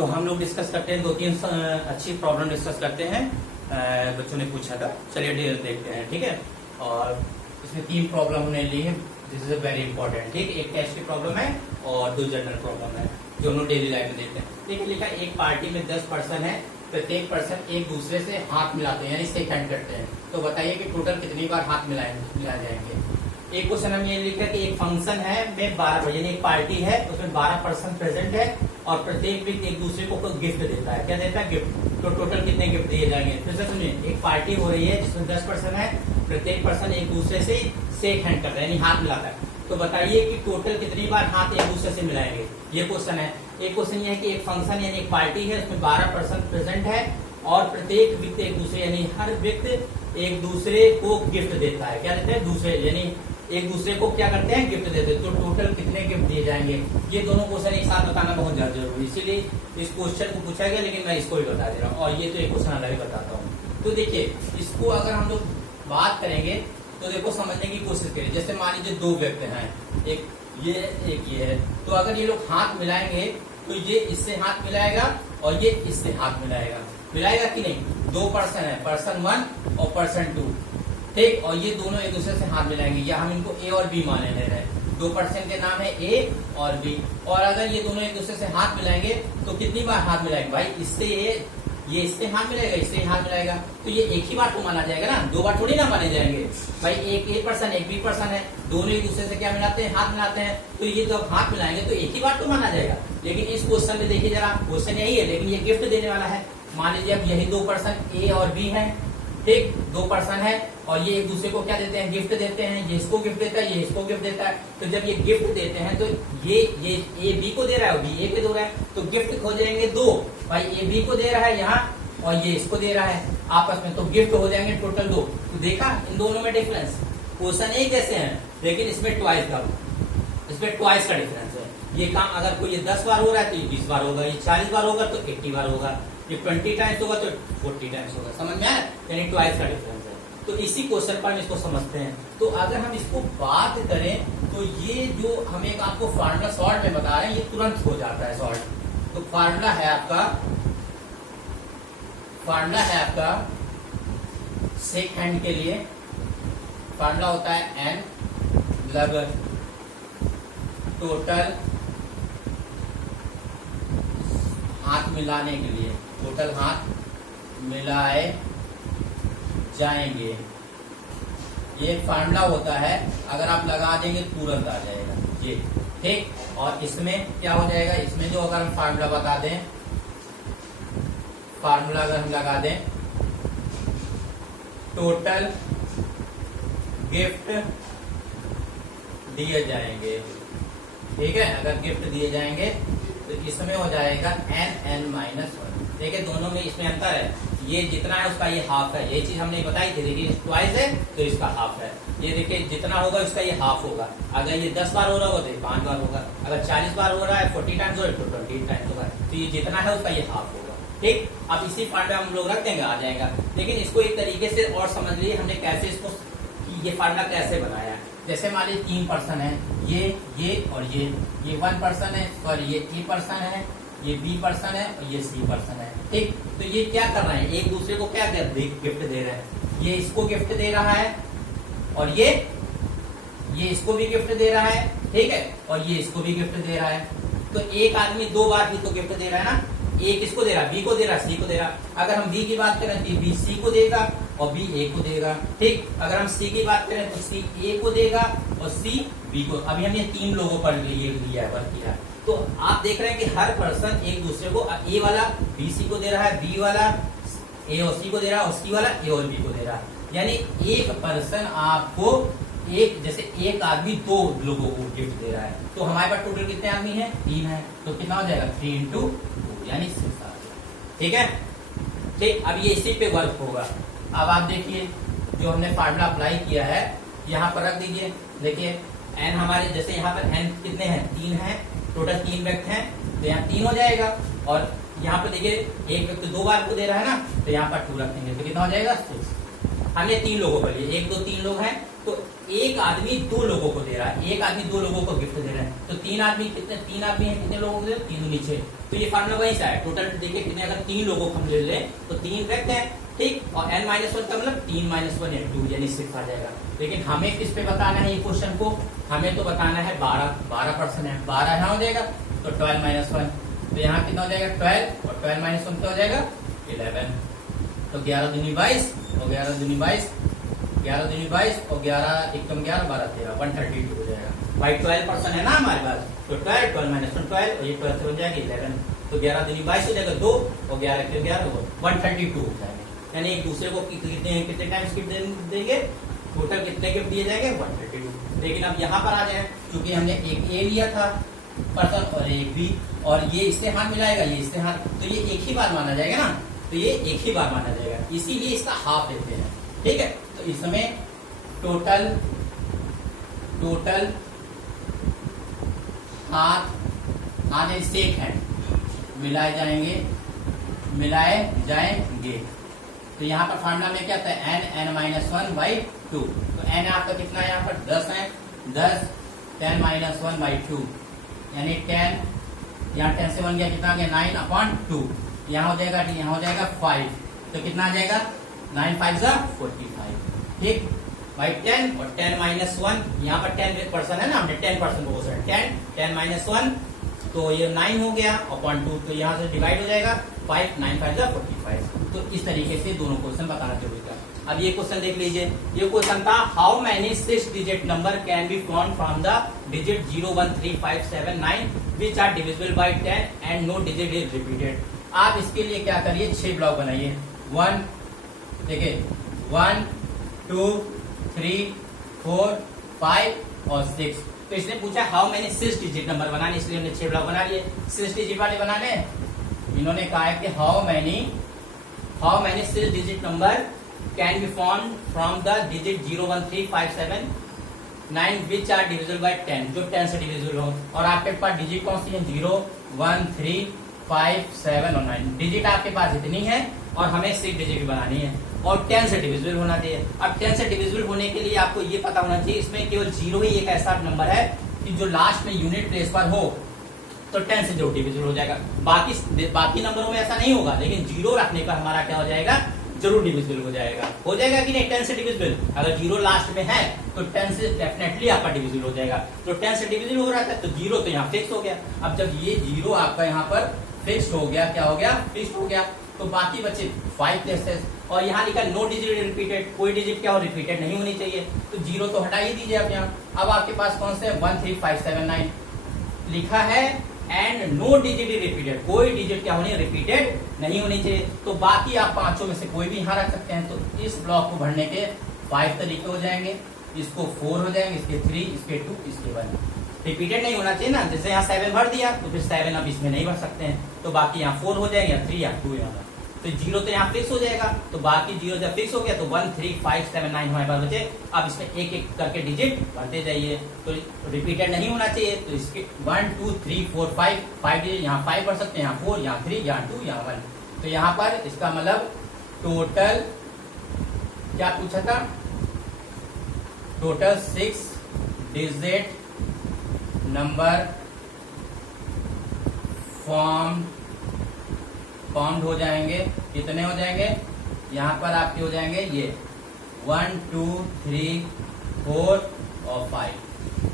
तो हम लोग डिस्कस करते हैं, 2-3 अच्छी प्रॉब्लम डिस्कस करते हैं। बच्चों ने पूछा था, चलिए देखते हैं, ठीक है। और इसमें 3 प्रॉब्लम हमने ली है, दिस इज वेरी इंपॉर्टेंट, ठीक। एक टेस्ट की प्रॉब्लम है और 2 जनरल प्रॉब्लम है जो हम लोग डेली लाइफ में देखते हैं। देखिए लिखा, एक पार्टी में 10 पर्सन है, प्रत्येक पर्सन एक दूसरे से हाथ मिलाते हैं, यानी शेक हैंड करते हैं। तो बताइए कि टोटल कितनी बार हाथ मिलाए जाएंगे। एक क्वेश्चन हम ये लिखा कि एक फंक्शन है में 12, यानी एक पार्टी है उसमें 12 पर्सन प्रेजेंट है और प्रत्येक व्यक्ति एक दूसरे को गिफ्ट देता है। क्या देता है? गिफ्ट। तो टोटल कितने गिफ्ट दिए जाएंगे? फिर से सुनिए, एक पार्टी हो रही है जिसमें 10 पर्सन है, प्रत्येक पर्सन एक दूसरे से शेक हैंड करता है, यानी हाथ मिलाता है। तो बताइए कि टोटल कितनी बार हाथ एक दूसरे से मिलाएंगे, ये क्वेश्चन है। एक क्वेश्चन ये है कि एक फंक्शन यानी एक पार्टी है उसमें 12 पर्सन प्रेजेंट है और प्रत्येक व्यक्ति एक दूसरे, यानी हर व्यक्ति एक दूसरे को गिफ्ट देता है। क्या देते हैं? दूसरे, यानी एक दूसरे को क्या करते हैं? गिफ्ट देते हैं। तो टोटल कितने गिफ्ट दिए जाएंगे? ये दोनों क्वेश्चन एक साथ बताना बहुत ज्यादा जरूरी, इसीलिए इस क्वेश्चन को पूछा गया, लेकिन मैं इसको भी बता दे रहा हूँ। और ये तो एक क्वेश्चन अलग ही बताता हूँ। तो देखिए, इसको अगर हम लोग बात करेंगे तो देखो समझने की कोशिश करिए। जैसे मान लीजिए 2 व्यक्ति हैं, एक ये है। तो अगर ये लोग हाथ मिलाएंगे तो ये इससे हाथ मिलाएगा और ये इससे हाथ मिलाएगा कि नहीं? 2 पर्सन है, पर्सन 1 और पर्सन 2, ठीक। और ये दोनों एक दूसरे से हाथ मिलाएंगे, या हम इनको ए और बी माने ले रहे हैं। 2 पर्सन के नाम है ए और बी। और अगर ये दोनों एक दूसरे से हाथ मिलाएंगे तो कितनी बार हाथ मिलाएंगे? भाई इससे ये इससे हाथ मिलाएगा, इससे हाथ मिलाएगा, तो ये एक ही बार को माना जाएगा ना, 2 बार थोड़ी ना माने जाएंगे। भाई एक ए पर्सन एक बी पर्सन है, दोनों एक दूसरे से क्या मिलाते हैं? हाथ मिलाते हैं। तो ये जब हाथ मिलाएंगे तो एक ही बार तो माना जाएगा। लेकिन इस क्वेश्चन में देखिए जरा, क्वेश्चन यही है लेकिन ये गिफ्ट देने वाला है। मान लीजिए अब यही 2 पर्सन ए और बी है, ठीक। 2 पर्सन है और ये एक दूसरे को क्या देते हैं? गिफ्ट देते हैं। ये इसको गिफ्ट देता है, ये इसको गिफ्ट देता है। तो जब ये गिफ्ट देते हैं तो ये ए बी को दे रहा है और बी ए को दे रहा है, तो गिफ्ट हो जाएंगे 2। भाई ए बी को दे रहा है यहाँ और ये इसको दे रहा है आपस में, तो गिफ्ट हो जाएंगे टोटल 2। तो देखा इन दोनों में डिफरेंस, क्वेश्चन एक जैसे हैं लेकिन इसमें ट्वाइस का डिफरेंस है। ये काम अगर कोई 10 बार हो रहा है तो ये 20 बार होगा, ये 40 बार होगा तो 80 बार होगा, ये 20 टाइम्स होगा तो 40 टाइम्स होगा। समझ में आया? यानी ट्वाइस का डिफरेंस है। तो इसी क्वेश्चन पर हम इसको समझते हैं। तो अगर हम इसको बात करें तो ये जो हम एक आपको फार्मूला शॉर्ट में बता रहे हैं, ये तुरंत हो जाता है शॉर्ट। तो फार्मूला है आपका शेक हैंड के लिए फार्मूला होता है एन, मतलब टोटल हाथ मिलाने के लिए, टोटल हाथ मिलाए जाएंगे। ये फार्मूला होता है, अगर आप लगा देंगे तुरंत आ जाएगा ये, ठीक। और इसमें क्या हो जाएगा? इसमें जो अगर हम फार्मूला बता दें, फार्मूला अगर हम लगा दें, टोटल गिफ्ट दिए जाएंगे, ठीक है। अगर गिफ्ट दिए जाएंगे तो इसमें हो जाएगा n-1। देखिए दोनों में इसमें अंतर है, ये जितना है उसका ये हाफ है। ये चीज हमने बताई थी, देखिए ट्वाइस है तो इसका हाफ है। ये देखिए जितना होगा इसका ये हाफ होगा। अगर ये 10 बार हो रहा होगा तो ये 5 बार होगा। अगर 40 बार हो रहा है, 40 टाइम्स हो रहा है तो 20 टाइम्स होगा। तो ये जितना है उसका ये हाफ होगा, ठीक। अब इसी फार्मूला हम लोग रख देंगे, आ जाएगा। लेकिन इसको एक तरीके से और समझ लीजिए हमने कैसे इसको, ये फार्मूला कैसे बनाया। जैसे मान लीजिए 3 पर्सन है, ये और ये 1 पर्सन है, सॉरी ये ए पर्सन है, ये बी पर्सन है और ये सी पर्सन है, ठीक। तो ये क्या कर रहे हैं? एक दूसरे को क्या गिफ्ट दे रहे हैं। ये इसको गिफ्ट दे रहा है और ये इसको भी गिफ्ट दे रहा है, ठीक है। और ये इसको भी गिफ्ट दे रहा है। तो एक आदमी 2 बार भी तो गिफ्ट दे रहा है ना। ए किसको दे रहा है? बी को दे रहा है, सी को दे रहा है। अगर हम बी की बात करें तो बी सी को देगा और बी ए को देगा, ठीक। अगर हम सी की बात करें तो सी ए को देगा और सी बी को। अभी हमने 3 लोगों पर ये लिया है, वर्क किया। तो आप देख रहे हैं कि हर पर्सन एक दूसरे को, ए वाला बी सी को दे रहा है, बी वाला ए और सी को दे रहा है और सी वाला ए और बी को दे रहा है। यानी एक पर्सन आपको जैसे एक आदमी 2 लोगों को गिफ्ट दे रहा है। तो हमारे पास टोटल कितने आदमी हैं? 3 है। तो कितना हो जाएगा? 3 × 2 यानी 6 आ गया, ठीक है, ठीक। अब ये इसी पे वर्क होगा। अब आप देखिए जो हमने फार्मूला अप्लाई किया है यहाँ पर रख दीजिए। देखिए एन हमारे, जैसे यहाँ पर एन कितने हैं? 3 है, टोटल 3 व्यक्ति हैं, तो यहाँ 3 हो जाएगा। और यहाँ पर देखिए एक व्यक्ति 2 बार को दे रहा है ना, तो यहाँ पर 2 रखेंगे तो कितना हो जाएगा? 6। हमने 3 लोगों पर लिए, 1 2 3 लोग हैं तो एक आदमी 2 लोगों को दे रहा है, एक आदमी 2 लोगों को गिफ्ट दे रहा है, तो 3 आदमी हैं, कितने लोगों को दे रहे हैं? 3 नीचे। तो ये फार्मूला वही सा है, टोटल देखिए कितने, अगर 3 लोगों को हम ले लें तो 3 रखते हैं, ठीक, और n-1 का मतलब 3 - 1 या 2 यानी 6 आ जाएगा। लेकिन हमें किस पे बताना है ये क्वेश्चन को? हमें तो बताना है 12% है, 12 यहाँ हो जाएगा, तो 12 - 1, तो यहाँ कितना हो जाएगा? 12, और 12 - 1 क्या हो जाएगा? 11। तो 11 दूनी 22, और 11 दूनी 22, 11 दूनी 22, और 11 एकम 11, 12 13, 132 हो जाएगा। भाई 12% है ना हमारे पास, तो 12, 12 - 1 12, और ये 12 से बन जाएगा 11, तो 11 दूनी 22 हो जाएगा 2, और 11 के 11 132 हो जाएगा। यानी एक दूसरे को कितने टाइम्स गिफ्ट देंगे? टोटल कितने गिफ्ट दिए जाएंगे? 132। लेकिन अब यहाँ पर आ जाए, क्योंकि हमने एक ए लिया था पर्सन और एक बी, और ये इससे हाथ मिलाएगा, ये इससे हाथ, तो ये एक ही बार माना जाएगा ना, तो ये एक ही बार माना जाएगा, इसीलिए इसका हाफ लेते हैं, ठीक है। तो इसमें टोटल हाथ सेक है, मिलाए जाएंगे। तो यहाँ पर फार्मूला में क्या था? n-1/2। तो n आपका कितना है? यहाँ पर 10 है, 10 10 - 1/2 यानी 10, यहाँ 10 से 1 गया, कितना गया? 9/2। यहाँ हो जाएगा 5, तो कितना आ जाएगा? 9 5 45, ठीक भाई। 10 और 10 - 1, यहाँ पर 10% है ना, हमने 10% को 10 - 1, तो ये 9 हो गया, अपॉन 2, तो यहाँ से डिवाइड हो जाएगा 5, 9 5 45। तो इस तरीके से दोनों क्वेश्चन बताना जरूरी था। अब ये क्वेश्चन देख लीजिए, ये क्वेश्चन था how many 6 digit number can be found from the digit 0 1 3 5 7 9 which are divisible by 10 and no digit is repeated. आप इसके लिए क्या करिए? 6 ब्लॉक बनाइए, 1 देखिए 1 2 3 4 5 और 6। तो इसने पूछा हाउ मैनी 6 डिजिट नंबर बनाने, इसलिए हमने 6 ब्लॉक बना लिए। 6 डिजिट वाले बनाने, इन्होंने कहा है कि how many 6 digit number can be found from the digit 0 1 3 5 7 9 which are divisible by 10, जो 10 से डिविजिबल हो। और आपके पास डिजिट कौन सी है? 0 1 3 5 7 और 9 डिजिट आपके पास इतनी है, और हमें 6 डिजिट बनानी है, और 10 से डिविजिबल होना चाहिए। अब 10 से डिविजिबल होने के लिए आपको ये पता होना चाहिए, इसमें केवल 0 ही एक ऐसा नंबर है कि जो लास्ट में यूनिट प्लेस पर हो, तो 10 से जरूर डिविजिबल हो जाएगा। बाकी नंबरों में ऐसा नहीं होगा, लेकिन 0 रखने पर हमारा क्या हो जाएगा? जरूर डिविजिबल हो जाएगा कि नहीं? 10 से डिविजिबल, अगर 0 लास्ट में है तो 10 से डेफिनेटली आपका डिविजिबल हो जाएगा। तो 10 से डिविजिबल हो रहा था, तो 0 तो यहाँ फिक्स हो गया। अब जब ये 0 आपका यहाँ पर फिक्स हो गया, क्या हो गया? फिक्स हो गया, तो बाकी बचे 5 प्लेसेस, और यहाँ लिखा नो डिजिट रिपीटेड, कोई डिजिट क्या हो? रिपीटेड नहीं होनी चाहिए, तो 0 तो हटा ही दीजिए आप यहाँ। अब आपके पास कौन से 1 3 5 7 9 लिखा है, एंड नो डिजिट रिपीटेड, कोई डिजिट क्या होनी? रिपीटेड नहीं होनी चाहिए। तो बाकी आप पांचों में से कोई भी यहाँ रख सकते हैं। तो इस ब्लॉक को भरने के 5 तरीके हो जाएंगे, इसको 4 हो जाएंगे, इसके 3, इसके 2, इसके 1। रिपीटेड नहीं होना चाहिए ना, जैसे यहाँ 7 भर दिया, तो फिर 7 अब इसमें नहीं भर सकते हैं, तो बाकी यहाँ 4 हो जाएंगे, या 3 या 2 यहाँ, तो 0 तो यहाँ फिक्स हो जाएगा। तो बाकी 0 जब फिक्स हो गया, तो 1 3 5 7 9 हमारे पास बचे। अब इसमें एक एक करके डिजिट भरते जाइए, तो रिपीटेड नहीं होना चाहिए। तो इसके 1 2 3 4 5 डिजिट, यहाँ 5 भर सकते हैं, यहाँ 4, यहाँ 3, यहाँ 2, यहाँ 1। तो यहाँ पर इसका मतलब टोटल क्या पूछा था? टोटल 6 डिजिट नंबर फॉर्म्ड हो जाएंगे। कितने हो जाएंगे? यहाँ पर आपके हो जाएंगे ये 1 2 3 4 और 5,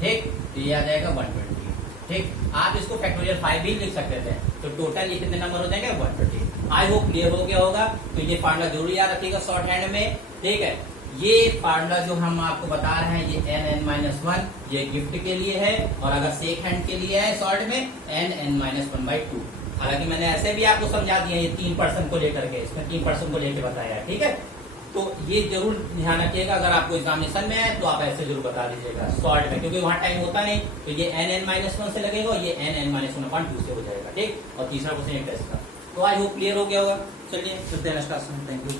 ठीक, तो ये आ जाएगा 120, ठीक। आप इसको फैक्टोरियल 5 भी लिख सकते थे। तो टोटल ये कितने नंबर हो जाएंगे? 120। आई होप क्लियर हो गया होगा। तो ये फार्मूला जरूर याद रखिएगा शॉर्ट हैंड में, ठीक है। ये फार्मूला जो हम आपको बता रहे हैं, ये n-1 ये गिफ्ट के लिए है, और अगर सेक हैंड के लिए है शॉर्ट में n-1/2। हालांकि मैंने ऐसे भी आपको समझा दिया, ये 3% को लेकर के, इसमें 3% को लेकर बताया, ठीक है। तो ये जरूर ध्यान रखिएगा, अगर आपको एग्जामिनेशन में है तो आप ऐसे जरूर बता दीजिएगा शॉर्ट में, क्योंकि वहाँ टाइम होता नहीं। तो ये n-1 से लगेगा, और ये n-1/2 से हो जाएगा, ठीक। और तीसरा क्वेश्चन टेस्ट का। तो आई होप क्लियर हो गया होगा। चलिए चलते हैं नेक्स्ट क्लास में। Thank you.